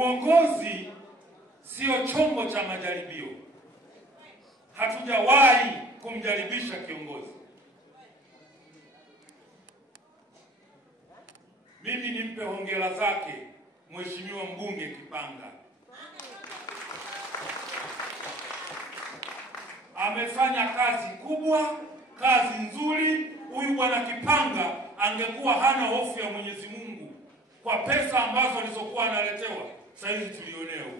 Uongozi sio chombo cha majaribio. Hatujawahi kumjaribisha kiongozi. Mimi nimpe hongera zake Mheshimiwa Mbunge Kipanga. Amefanya kazi kubwa, kazi nzuri. Huyu bwana Kipanga angekuwa hana hofu ya Mwenyezi Mungu kwa pesa ambazo alizokuwa analetewa. Sasa hivi tulionea huko.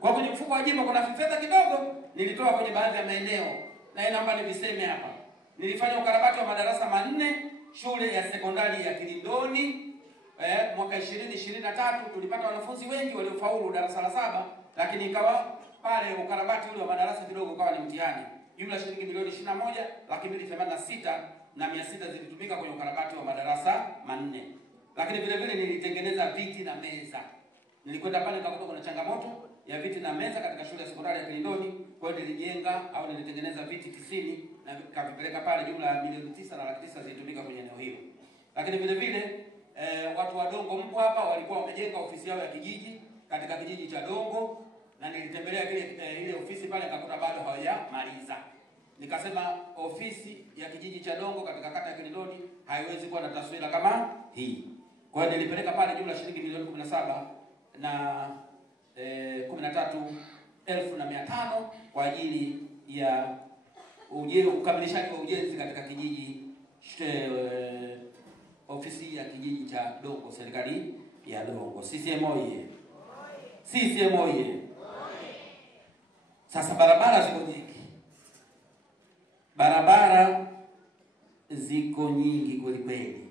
Kwa kwenye mfuko wa jimbo kuna fedha kidogo nilitoa kwenye baadhi ya maeneo, na naomba niviseme hapa. Nilifanya ukarabati wa madarasa 4 shule ya sekondari ya Kilindoni. Mwaka 2023 tulipata wanafunzi wengi waliofaulu darasa la 7, lakini ikawa pale ukarabati ule wa madarasa kidogo kawa ni mtihani. Jumla shilingi milioni 21,286,600 zilitumika kwenye ukarabati wa madarasa 4. Lakini vile vile nilitengeneza viti na meza. Nilikwenda pale nikakuta kuna changamoto ya viti na meza katika shule ya sekondari ya Kilindoni. Kwa hiyo nilijenga au nilitengeneza viti 90 na nikavipeleka pale, jumla ya milioni 9,900,000 zilitumika kwenye eneo hilo. Lakini vile vile watu wa Dongo mpo hapa walikuwa wamejenga ofisi yao ya kijiji katika kijiji cha Dongo, na nilitembelea ile ofisi pale nikakuta bado hawajamaliza. Nikasema ofisi ya kijiji cha Dongo katika kata ya Kilindoni haiwezi kuwa na taswira kama hii. Kwa hiyo nilipeleka pale jumla shilingi milioni 17,13,500 kwa ajili ya ukamilishaji wa ujenzi katika kijiji ofisi ya kijiji cha Dongo, serikali ya Dongo. CCM oye! CCM oye! Sasa barabara ziko nyingi. Barabara ziko nyingi kweli kweli.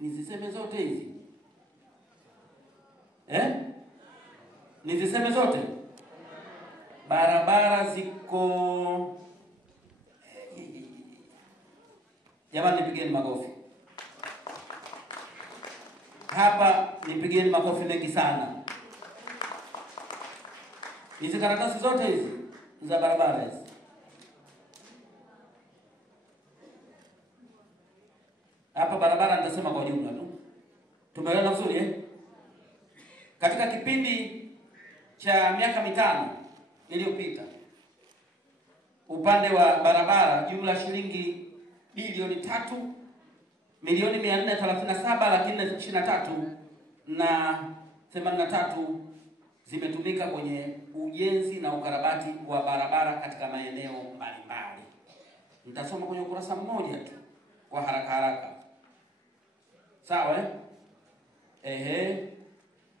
Niziseme zote hizi? Niziseme zote? Barabara ziko, jamani nipigeni makofi. Hapa nipigeni makofi mengi sana. Hizi karatasi zote hizi za barabara hizi. Hapa barabara nitasema kwa jumla tu. Tumeelewana vizuri Katika kipindi cha miaka 5 iliyopita, upande wa barabara jumla shilingi bilioni 3,437,423,083 zimetumika kwenye ujenzi na ukarabati wa barabara katika maeneo mbalimbali. Nitasoma kwenye ukurasa mmoja tu kwa haraka. Sawa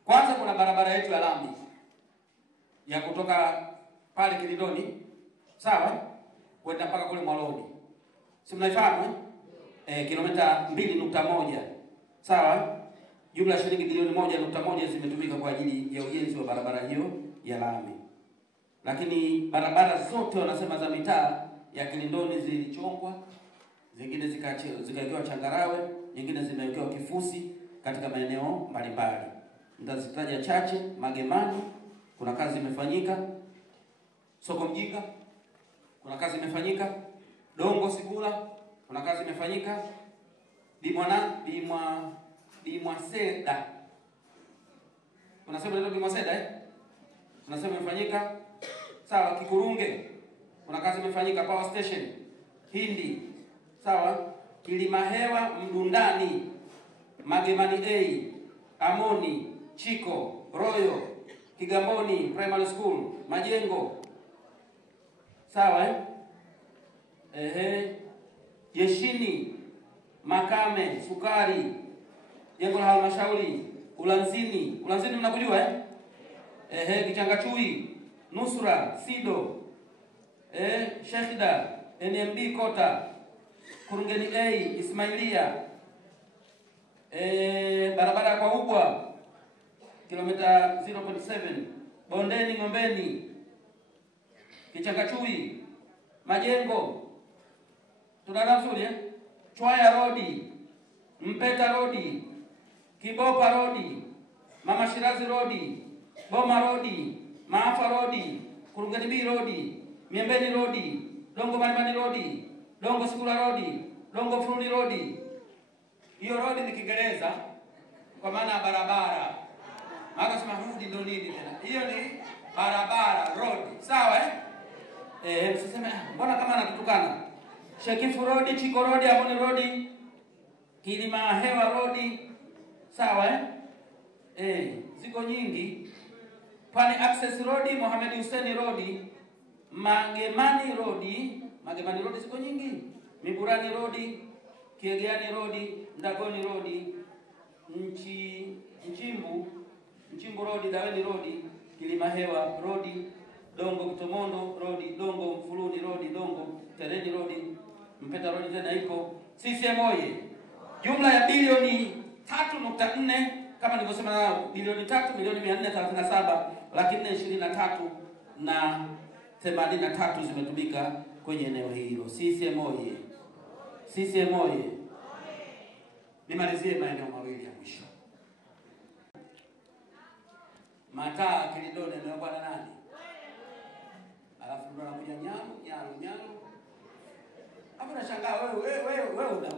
Kwanza kuna barabara yetu ya lami ya kutoka pale Kilindoni, sawa, kwenda mpaka kule Mwaloni. Si mnaifahamu kilomita 2.1, sawa? Jumla shilingi bilioni 1.1 zimetumika kwa ajili ya ujenzi wa barabara hiyo ya lami. Lakini barabara zote wanasema za mitaa ya Kilindoni zilichongwa, zingine zikawekewa changarawe, nyingine zimewekewa kifusi katika maeneo mbalimbali. Nitazitaja chache. Magemani kuna kazi imefanyika, Soko Mjinga kuna kazi imefanyika, Dongo Sigula kuna kazi imefanyika, Bimwaseda unasema ndio Bimwaseda tunasema imefanyika, sawa. Kikurunge kuna kazi imefanyika, Power Station Hindi, sawa. Kilimahewa Mdundani, Magemani A, Amoni, Chiko, Royo, Kigamboni Primary School, Majengo, sawa Jeshini, Makame, Sukari, jengo la halmashauri, Ulanzini mnakujua Kichangachui, Nusra, Sido, Shehida, NMB Kota, Kurungeni A, Ismailia, barabara kwa Ubwa kilomita 0.7, Bondeni Ngombeni, Kichangachui, Majengo, tunaona vizuri Chwaya Road, Mpeta Road, Kibopa Road, Mama Shirazi Road, Boma Road, Maafa Road, Kurungeni B Road, Miembeni Road, Dongo Malimani Road, Dongo Sikula Road, Dongo Fruni Road. Hiyo road ni Kiingereza kwa maana ya barabara. Maana sema road ndio nini tena? Hiyo ni barabara, road. Sawa msiseme mbona kama anatutukana. Shekifu Road, Chiko Road, Amoni Road, Kilima Hewa Road. Sawa ziko nyingi. Pwani Access Road, Mohamed Hussein Road, Magemani Road ziko nyingi. Miburani Road, Kiegeani Road, Ndagoni Road, Nchimbu Road, Daweni Road, Kilima Hewa Road, Dongo Kutomondo Road, Dongo Mfuluni Road, Dongo Tereni Road, Mpeta Road tena iko. CCM oye. Jumla ya bilioni 3.4 kama nilivyosema, bilioni 3,427,423,083 zimetumika kwenye eneo hilo. CCM oye. CCM oye. Nimalizie maeneo mawili ya mwisho. Mataa Kilindoni yamewekwa na nani? Alafu ndo anakuja Nyaru. Hapo nashangaa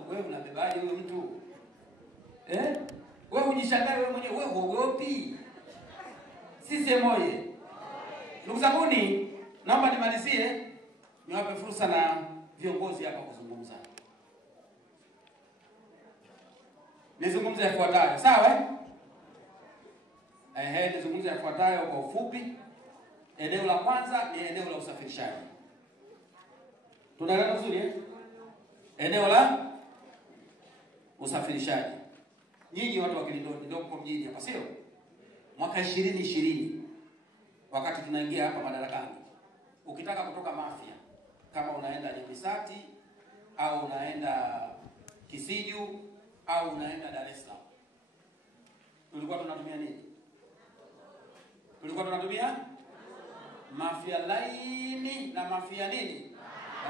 wewe unabebaje huyo mtu? Wewe unjishangaa wewe mwenyewe, wewe uogopi? CCM oye. Ndugu zangu, naomba nimalizie niwape fursa na viongozi hapa kuzungumza. Nizungumze yafuatayo, sawa? Nizungumze yafuatayo kwa ufupi. Eneo la kwanza ni eneo la usafirishaji. Tunaelewana vizuri Eneo la usafirishaji. Nyinyi watu wa Kilindoni ndio mko mjini hapa, sio? Mwaka 2020 wakati tunaingia hapa madarakani, ukitaka kutoka Mafia kama unaenda Nyemisati au unaenda Kisiju au unaenda Dar es Salaam, tulikuwa tunatumia nini? Tulikuwa tunatumia Mafia laini na Mafia nini?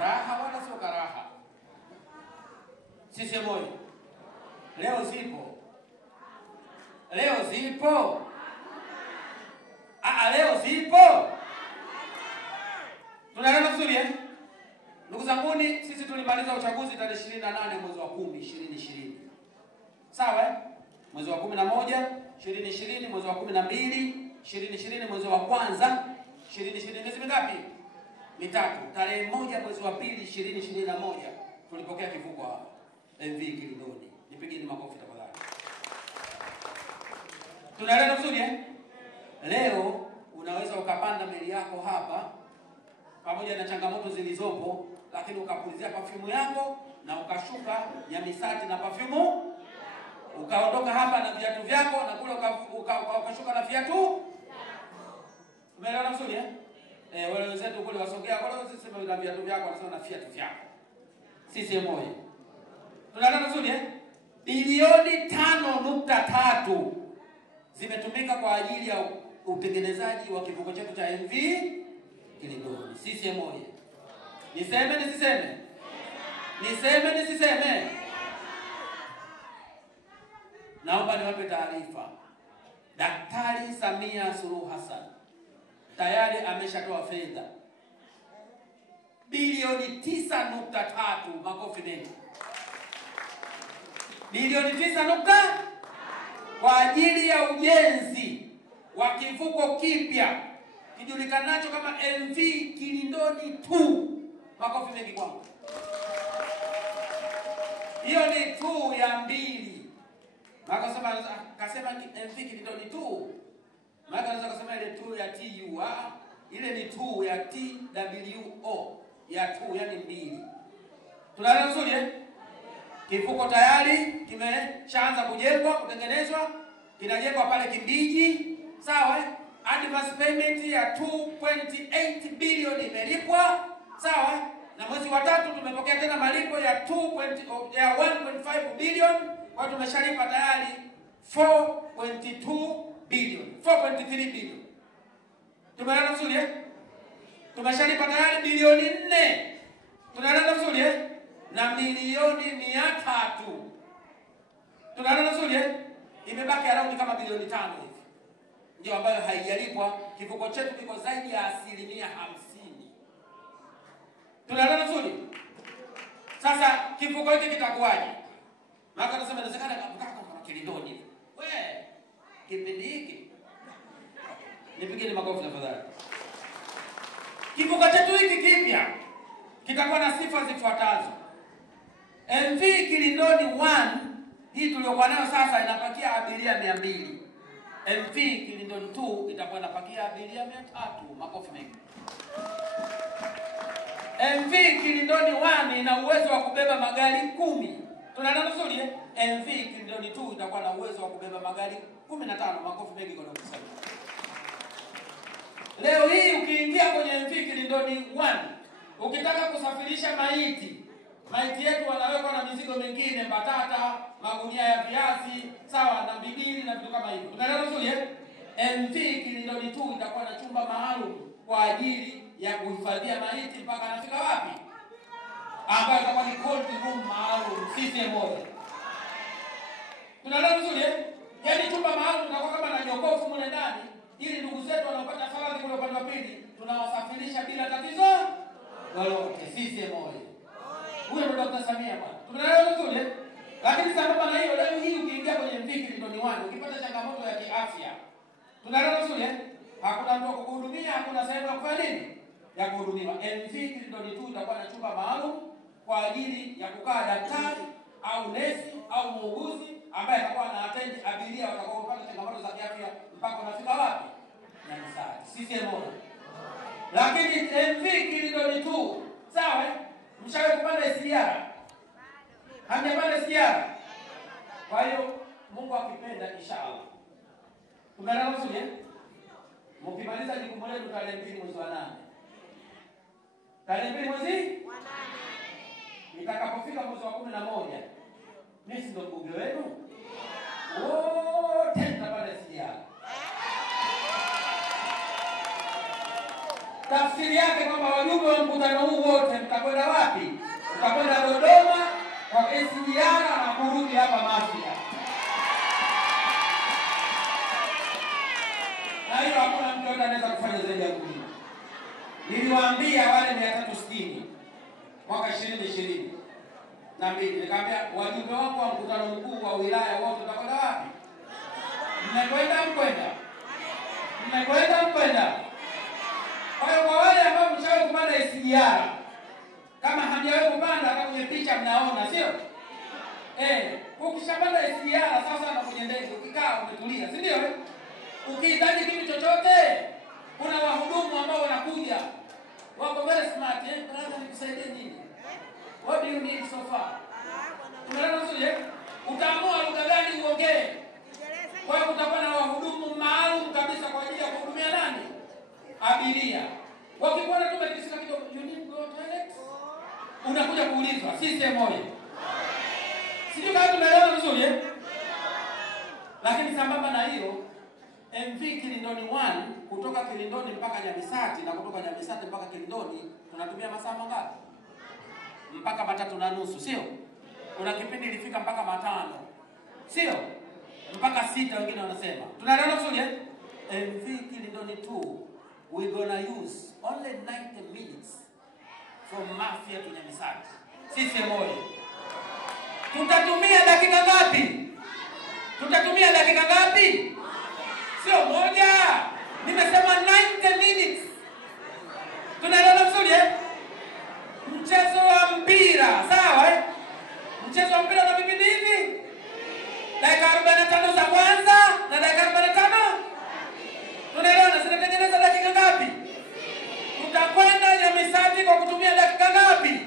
Raha, wala sio karaha. CCM oye. Leo zipo. Leo zipo. Tunaelewa vizuri Ndugu zangu, sisi tulimaliza uchaguzi tarehe 28 mwezi wa 10 2020. Sawa Mwezi wa 11 2020, mwezi wa 12 2020, mwezi wa kwanza 2020. Miezi mingapi? Mitatu. Tarehe 1 mwezi wa 2 2021 tulipokea kivuko hapa MV Kilindoni. Nipigeni makofi tafadhali. Tunaelewa vizuri Leo unaweza ukapanda meli yako hapa pamoja na changamoto zilizopo, lakini ukapulizia perfume yako na ukashuka Nyamisati na perfume, ukaondoka hapa na viatu vyako na kule ukashuka na viatu. Umeelewana vizuri wale wenzetu kule wasogea kule, sisi sema na viatu vyako, wanasema na viatu vyako. Sisi moja. Tunaelewana vizuri Bilioni 5.3 zimetumika kwa ajili ya utengenezaji wa kivuko chetu cha MV Kilindoni. Sisi moja. Niseme nisiseme? Niseme? Naomba niwape taarifa. Daktari Samia Suluhu Hassan tayari ameshatoa fedha bilioni 9.3. Makofi mengi. Bilioni 9 kwa ajili ya ujenzi wa kivuko kipya kijulikanacho kama MV Kilindoni 2. Makofi mengi kwangu. Hiyo ni 2 ya 2. Kasema MV Kilindoni 2. Maana anaweza kusema ile 2 ya TU. Ile ni 2 ya TWO ya 2, yani 2. Tunaelewa vizuri Kivuko tayari kimeshaanza kujengwa, kutengenezwa, kinajengwa pale Kimbiji. Sawa Advance payment ya 2.8 bilioni imelipwa. Sawa Na mwezi wa 3 tumepokea tena malipo ya 1.5 bilioni. Kwa tumeshalipa tayari 4.2 bilioni, 4.3 bilioni. Tumeelewana vizuri Tumeshalipa tayari bilioni 4. Tunaelewana vizuri Na milioni 300. Tunaelewana vizuri Imebaki around kama bilioni 5 hivi. Ndio ambayo haijalipwa. Kivuko chetu kiko zaidi ya 50%. Tunaelewana vizuri Sasa kivuko hiki kitakuwaje? Maana tunasema inawezekana kama Kilindoni. Wewe kipindi hiki nipigeni makofi tafadhali. Kivuko chetu hiki kipya kitakuwa na sifa zifuatazo. MV Kilindoni 1 hii tuliokuwa nayo sasa inapakia abiria 200. MV Kilindoni 2 itakuwa inapakia abiria 300. Makofi mengi. MV Kilindoni 1 ina uwezo wa kubeba magari 10. Tunaelewana vizuri eh? MV Kilindoni 2 itakuwa na uwezo wa kubeba magari 15. Makofi mengi kwa kusema. Leo hii ukiingia kwenye MV Kilindoni 1, ukitaka kusafirisha maiti yetu wanawekwa na mizigo mingine, mbatata, magunia ya viazi, sawa na bibili na vitu kama hivyo. Tunaelewana vizuri eh? MV Kilindoni 2 itakuwa na chumba maalum kwa ajili ya kuhifadhia maiti mpaka anafika wapi? Ambayo itakuwa ni cold room maalum, CCM moja. Tunaelewana vizuri eh? Yaani chumba maalum itakuwa kama na jokofu mule ndani, ili ndugu zetu wanaopata faradhi kule upande wa pili tunawasafirisha bila tatizo lolote. CCM moja. Huyo ndo Dr. Samia bwana. Tunaelewana vizuri eh? Lakini sababu na hiyo leo hii ukiingia kwenye MV Kilindoni 1 ukipata changamoto ya kiafya, tunaelewana vizuri eh? Hakuna mtu kukuhudumia, hakuna sehemu ya kufanya nini? Ya kuhudumiwa. MV Kilindoni 2 itakuwa na chumba maalum kwa ajili ya kukaa daktari au nesi au muuguzi ambaye atakuwa na attend abiria watakaopata changamoto za kiafya mpaka wanafika wapi? Nyamisati. CCM moja. Lakini MV Kilindoni 2, sawa? Mshawahi kupanda SGR? Hamjapanda SGR? Kwa hiyo Mungu akipenda inshallah. Tumeelewana vizuri eh? Mkimaliza jukumu lenu tarehe 2 mwezi wa 8. Tarehe 2 mwezi wa 8. Itakapofika mwezi wa 11, mimi ndio mbunge wenu. Wote mtapanda SGR. Tafsiri yake kwamba wajumbe wa mkutano huu wote mtakwenda wapi? Mtakwenda Dodoma kwa SGR na kurudi hapa Mafia. Na hiyo hakuna mtu yote anaweza kufanya zaidi ya kulia. Niliwaambia wale 360 mwaka 2020 na mimi nikamwambia wajumbe wako wa mkutano mkuu wa wilaya wote mtakwenda wapi? Mmekwenda. Kwa hiyo kwa wale ambao mshawahi kupanda SGR, kama hamjawahi kupanda hata kwenye picha mnaona, sio? Ukishapanda SGR sasa na kwenye ndege ukikaa umetulia, si ndio? Ukihitaji kitu chochote, kuna wahudumu ambao wanakuja. Wako very smart, brother nikusaidie nini? What do you need so far? Tunaelewana vizuri eh? Utaamua lugha gani uongee. Kwa hiyo kutakuwa na wahudumu maalum kabisa kwa ajili ya kuhudumia nani? Abiria. Wakikuona tu umekisika kidogo, you need go toilet? Unakuja kuulizwa, CCM moja. Sijui kama tumeelewana vizuri eh? Lakini sambamba na hiyo, MV Kilindoni 1 kutoka Kilindoni mpaka Nyamisati na kutoka Nyamisati mpaka Kilindoni tunatumia masaa mangapi? Mpaka 3:30, sio? Kuna kipindi ilifika mpaka 5. Sio? Mpaka 6 wengine wanasema. Tunaelewana vizuri eh? MV Kilindoni 2 we're gonna use only 90 minutes from Mafia to Nyamisati. Sisi moja. Tutatumia dakika ngapi? Sio moja. Nimesema 90 minutes. Tunaelewana vizuri eh? Mchezo wa mpira, sawa eh? Mchezo wa mpira na vipindi hivi. Dakika 45 za kwanza na dakika 45. Tunaelewana zinatengeneza dakika ngapi? Tutakwenda Nyamisati kwa kutumia dakika ngapi?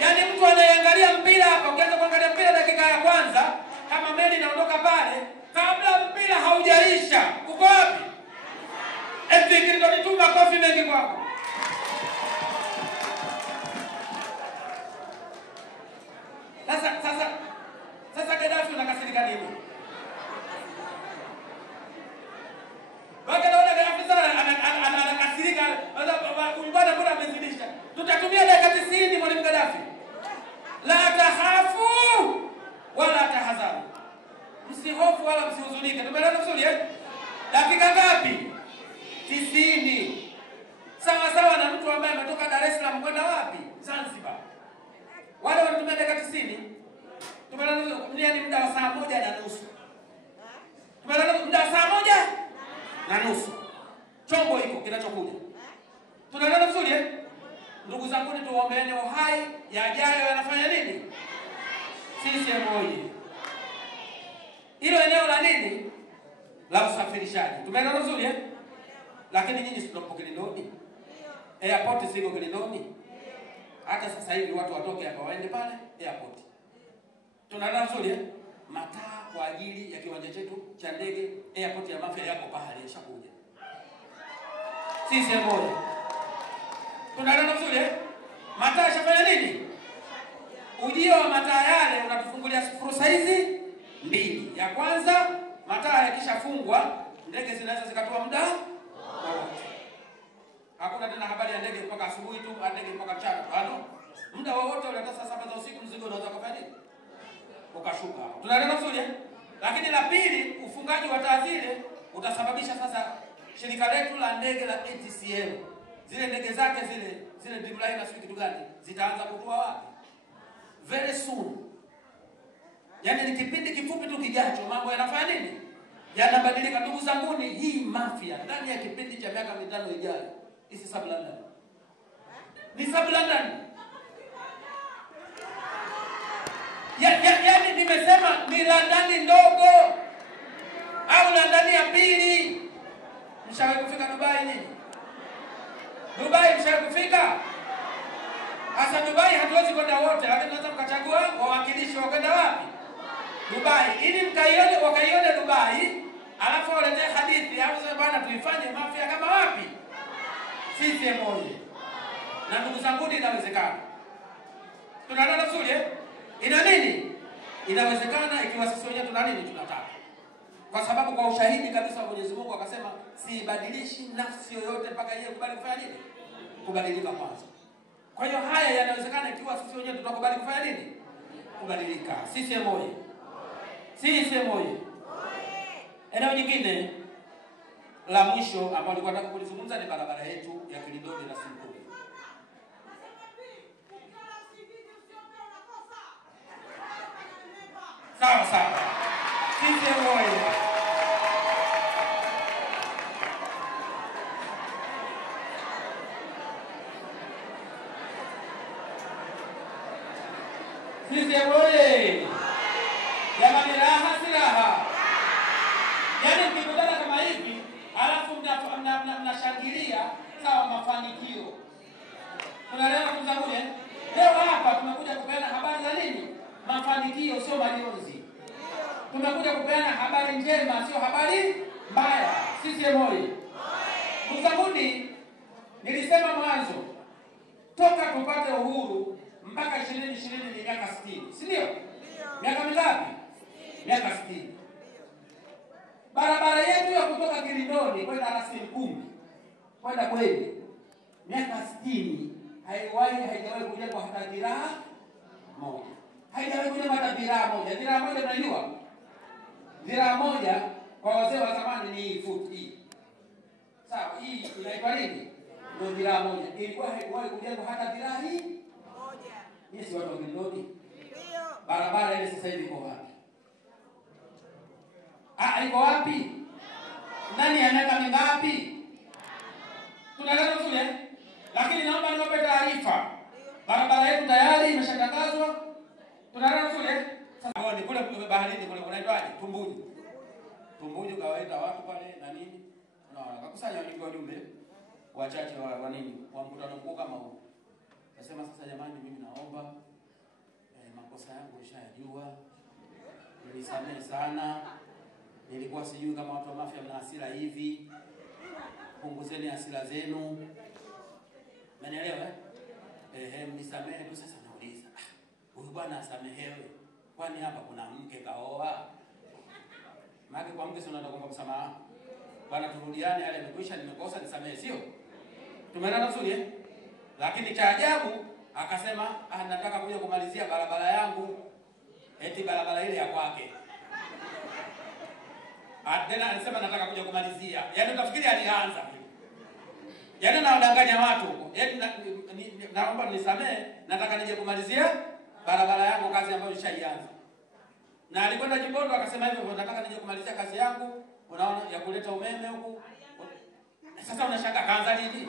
Yaani mtu anayeangalia mpira hapa, ukianza kuangalia mpira dakika ya kwanza, kama meli inaondoka pale, kabla mpira haujaisha, uko wapi? MV Kilindoni 2, makofi mengi kwako. Sasa Gaddafi unakasirika nini? Baka naona Gaddafi sana anakasirika, ulibada bora amezidisha. Tutatumia dakika 90 mwalimu Gaddafi. La tahafu wala tahzanu. Msihofu wala msihuzunike. Tumeelewana vizuri eh? Dakika ngapi? 90. Sawa na mtu ambaye ametoka Dar es Salaam kwenda wapi? Zanzibar. Wale 90. Tumelala ni muda wa saa 1:30. Tumelala muda wa saa 1:30. Chombo hiko kinachokuja. Tunaelewana vizuri eh? Ndugu zangu, ni tuombeane uhai, yajayo yanafanya nini? Sisi moja. Hilo eneo la nini? La usafirishaji. Tumeelewana vizuri eh? Lakini nyinyi si tunapo Kilindoni? Airport siko Kilindoni? Hata sasa hivi watu watoke hapa waende pale airport. Tunaelewana vizuri eh? Mataa kwa ajili ya kiwanja chetu cha ndege airport ya Mafia yako pale yashakuja. Sisi moja. Tunaelewana vizuri eh? Mataa yashafanya nini? Ujio wa mataa yale unatufungulia fursa hizi mbili. Ya kwanza, mataa yakishafungwa ndege zinaweza zikatoa muda wowote. Hakuna tena habari ya ndege mpaka asubuhi tu, ndege mpaka mchana. Bado muda wowote ule, hata saa 7 za usiku mzigo unaweza kufanya nini? Ukashuka hapo. Tunaelewana vizuri eh? Lakini la pili, ufungaji wa taa zile utasababisha sasa shirika letu la ndege la ATCL, zile ndege zake zile Dreamliner sio kitu gani, zitaanza kutoa wapi? Very soon. Yaani ni kipindi kifupi tu kijacho mambo yanafanya nini? Yanabadilika. Ndugu zangu, ni hii Mafia ndani ya kipindi cha miaka 5 ijayo. Isi sub London. Ni sub London. Yaani nimesema ni London ndogo au London ya pili. Mshawahi kufika Dubai nini? Dubai mshawahi kufika? Asa Dubai hatuwezi kwenda wote, lakini tunaweza mkachagua wawakilishi wa kwenda wapi? Dubai. Ili wakaione Dubai, alafu waletee hadithi au sema bwana tuifanye Mafia kama wapi? Sisi moja. Na ndugu zangu, inawezekana. Tunaona vizuri eh? Ina nini? Inawezekana ikiwa sisi wenyewe tuna nini tunataka. Kwa sababu kwa ushahidi kabisa wa Mwenyezi Mungu akasema sibadilishi nafsi yoyote mpaka yeye kubali kufanya nini? Kubadilika kwanza. Kwa hiyo haya yanawezekana ikiwa sisi wenyewe tutakubali kufanya nini? Kubadilika. Sisi moja. Sisi moja. Eneo jingine la mwisho ambalo nilikuwa nataka kulizungumza ni barabara yetu ya Kilindoni na Sinkumi. Sawa sawa. Sisi moja. Sisi moja. Jamani, raha si raha. Yaani mkikutana kama hivi, alafu mnashangilia sawa mafanikio. Tunaelewa kuzangu eh? Leo hapa tumekuja kupeana habari za nini? Mafanikio, sio majonzi. Tumekuja kupeana habari njema, sio habari mbaya. Sisi moja. Kuzanguni, nilisema mwanzo, toka tupate uhuru mpaka 2020 ni miaka 60. Si ndio? Miaka mingapi? Miaka 60. Barabara yetu ya kutoka Kilindoni kwenda Rasinkumi kwenda Bweni miaka 60 haijawahi kujengwa hata dhiraa moja. Haijawahi kujengwa hata dhiraa moja. Dhiraa moja unajua? Dhiraa moja kwa wazee wa zamani ni futi hii. Sawa, hii inaitwa nini? Ndio dhiraa moja. Ilikuwa haijawahi kujengwa hata dhiraa hii moja. Yes, watu wa Kilindoni. Ndio. Barabara ile sasa hivi iko wapi? Iko wapi? Ndani ya miaka mingapi? Tunaelewa vizuri eh? Lakini naomba niwape taarifa. Barabara yetu tayari imeshatangazwa. Tunaelewa vizuri eh? Sasa ni kule baharini kule kunaitwaje? Tumbuju. Tumbuju kawaita watu pale na nini? Unaona, kakusanya wajumbe wachache wa nini? Wa mkutano mkuu kama huu. Nasema sasa, jamani, mimi naomba makosa yangu nishajua. Nisamehe sana. Nilikuwa sijui kama watu wa Mafia mna hasira hivi. Punguzeni hasira zenu. Mnaelewa eh? Mnisamehe tu. Sasa nauliza, huyu bwana asamehewe, kwani hapa kuna mke kaoa? Maana kwa mke sio unataka kuomba msamaha. Bwana, turudiane, yale yamekwisha, nimekosa, nisamehe, sio? Tumeelewana vizuri eh? Lakini cha ajabu akasema nataka kuja kumalizia barabara yangu. Eti barabara ile ya kwake. Tena alisema nataka kuja kumalizia. Yaani utafikiri alianza. Yaani nawadanganya watu huko. Yaani naomba nisamee, nataka nije kumalizia barabara yangu, kazi ambayo nishaianza. Na alikwenda Jibondo akasema hivyo, nataka nije kumalizia kazi yangu, unaona, ya kuleta umeme huku. Sasa unashaka kaanza lini?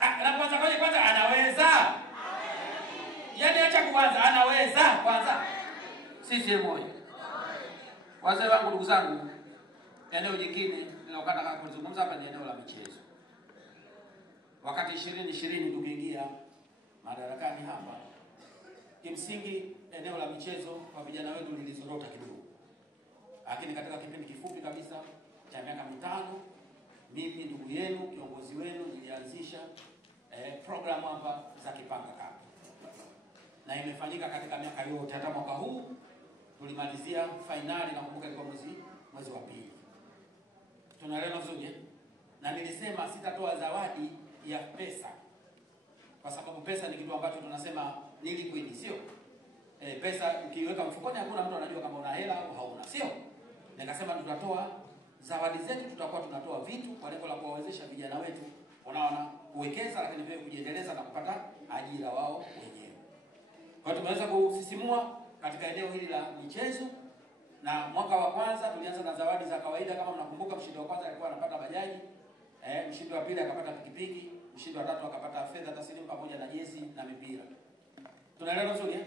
Na kwanza anaweza. Yaani acha kuanza, anaweza kwanza. Sisi moyo. Wazee wangu, ndugu zangu, eneo jingine ninalokata kama kuzungumza hapa ni eneo la michezo. Wakati 2020 tukiingia madarakani hapa, kimsingi eneo la michezo kwa vijana wetu lilizorota kidogo. Lakini katika kipindi kifupi kabisa cha miaka 5, mimi ndugu yenu, kiongozi wenu, nilianzisha programu hapa za Kipanga Cup. Na imefanyika katika miaka yote. Hata mwaka huu tulimalizia finali, nakumbuka ilikuwa mwezi wa pili. Tunaelewa vizuri. Na nilisema sitatoa zawadi ya pesa, kwa sababu pesa ni kitu ambacho tunasema ni liquid, sio? Pesa ukiweka mfukoni hakuna mtu anajua kama una hela au hauna, sio? Nikasema tutatoa zawadi zetu, tutakuwa tunatoa vitu kwa lengo la kuwawezesha vijana wetu, unaona, kuwekeza, lakini pia kujiendeleza na kupata ajira wao wenyewe. Kwa hiyo tumeweza kusisimua katika eneo hili la michezo. Na mwaka wa kwanza tulianza na zawadi za kawaida. Kama mnakumbuka, mshindi wa kwanza alikuwa anapata bajaji, mshindi wa pili akapata pikipiki, mshindi wa tatu akapata fedha taslimu pamoja na jezi na mipira. Tunaelewa vizuri?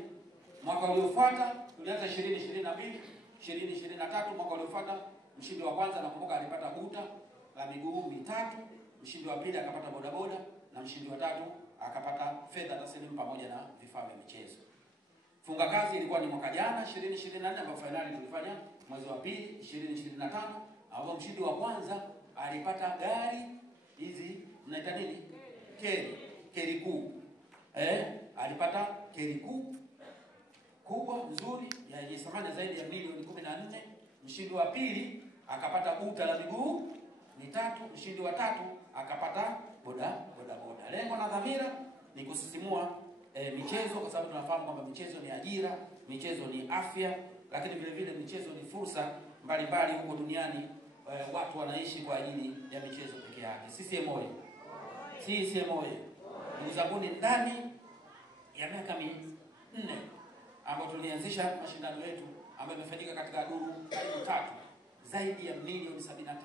Mwaka uliofuata tulianza 2022, 2023. Mwaka uliofuata mshindi wa kwanza nakumbuka alipata buta la miguu mitatu, mshindi wa pili akapata bodaboda, na mshindi wa tatu akapata fedha taslimu pamoja na vifaa vya michezo. Funga kazi ilikuwa ni mwaka jana 2024, ambapo finali tulifanya mwezi wa pili 2025, ambapo mshindi wa kwanza alipata gari hizi mnaita nini? Keri kuu. Alipata keri kuu kubwa nzuri yenye thamani zaidi ya milioni 14. Mshindi wa pili akapata buta la miguu mitatu, mshindi wa tatu akapata boda. Lengo na dhamira ni kusisimua michezo, kwa sababu tunafahamu kwamba michezo ni ajira, michezo ni afya, lakini vile vile michezo ni fursa mbalimbali huko duniani. Watu wanaishi kwa ajili ya michezo pekee yake. CCM oyee! CCM oyee! Ndugu zangu, ndani ya miaka 4 ambapo tulianzisha mashindano yetu ambayo yamefanyika katika duru karibu 3, zaidi ya milioni 75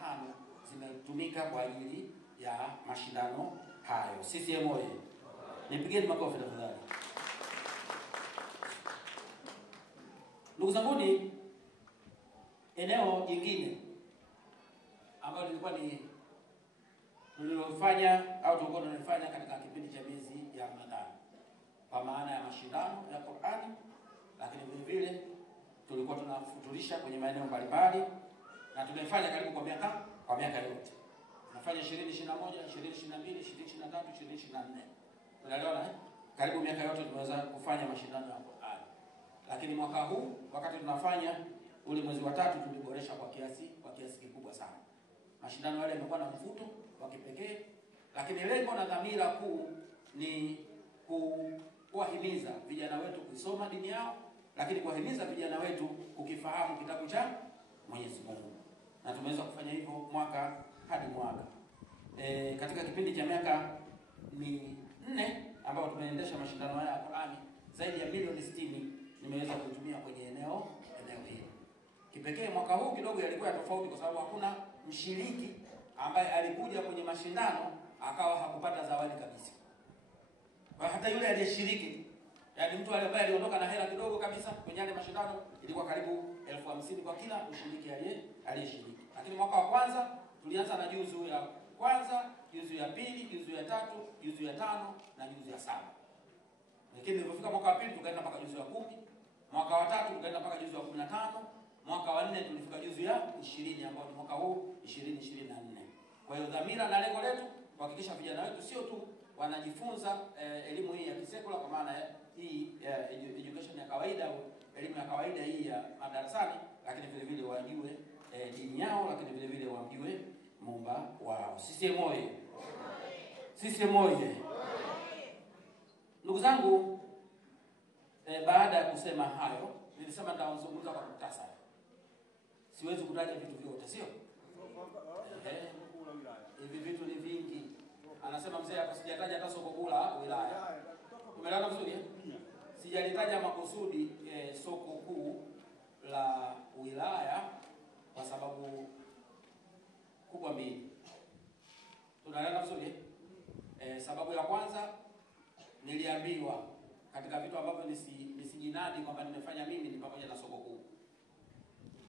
zimetumika kwa ajili ya mashindano hayo. CCM oyee! Nipigeni makofi tafadhali. Ndugu zangu, eneo jingine ambalo lilikuwa ni tulilofanya au tulikuwa tunafanya katika kipindi cha miezi ya Ramadhani, kwa maana ya mashindano ya Qur'ani, lakini vile vile tulikuwa tunafuturisha kwenye maeneo mbalimbali, na tumefanya karibu kwa miaka yote. Tunafanya 2021, 2022, 2023, 2024. Tunaelewana karibu miaka yote tumeweza kufanya mashindano ya Qur'ani. Lakini mwaka huu wakati tunafanya ule mwezi wa 3 tuliboresha kwa kiasi kikubwa sana. Mashindano yale yamekuwa na mvuto wa kipekee, lakini lengo na dhamira kuu ni kuwahimiza vijana wetu kusoma dini yao, lakini kuwahimiza vijana wetu kukifahamu kitabu cha Mwenyezi Mungu. Na tumeweza kufanya hivyo mwaka hadi mwaka. Katika kipindi cha miaka 4 ambapo tumeendesha mashindano haya ya Qur'ani, zaidi ya milioni 60 nimeweza kutumia kwenye eneo hili. Kipekee mwaka huu kidogo yalikuwa tofauti, kwa sababu hakuna mshiriki ambaye alikuja kwenye mashindano akawa hakupata zawadi kabisa. Kwa hata yule aliyeshiriki, yaani mtu ambaye aliondoka na hela kidogo kabisa kwenye yale mashindano, ilikuwa karibu 50,000 kwa kila mshiriki aliyeshiriki. Lakini mwaka wa kwanza tulianza na juzu ya kwanza, juzu ya pili, juzu ya 3, juzu ya 5 na juzu ya 7. Lakini ilipofika mwaka wa pili tukaenda mpaka juzu ya 10, mwaka wa 3 tukaenda mpaka juzu ya 15, mwaka wa 4 tulifika juzu ya 20 ambao ni mwaka huu 2024. Kwa hiyo dhamira na lengo letu kuhakikisha vijana wetu sio tu wanajifunza elimu hii ya kisekula, kwa maana hii education ya kawaida au elimu ya kawaida hii ya madarasani, lakini vile vile wajue dini yao, lakini vile vile wajue Muumba wao. CCM oyee! CCM oyee! Ndugu zangu, baada ya kusema hayo, nilisema nitazungumza kwa muhtasari. Siwezi kutaja vitu vyote, sio? Hivi vitu ni vingi. Anasema mzee hapa sijataja hata soko kuu la wilaya. Umeelewa vizuri? sijalitaja makusudi soko kuu la wilaya kwa sababu kubwa mbili. Tunaelewana vizuri? Sababu ya kwanza, niliambiwa katika vitu ambavyo nisijinadi kwamba nimefanya mimi ni pamoja na soko kuu.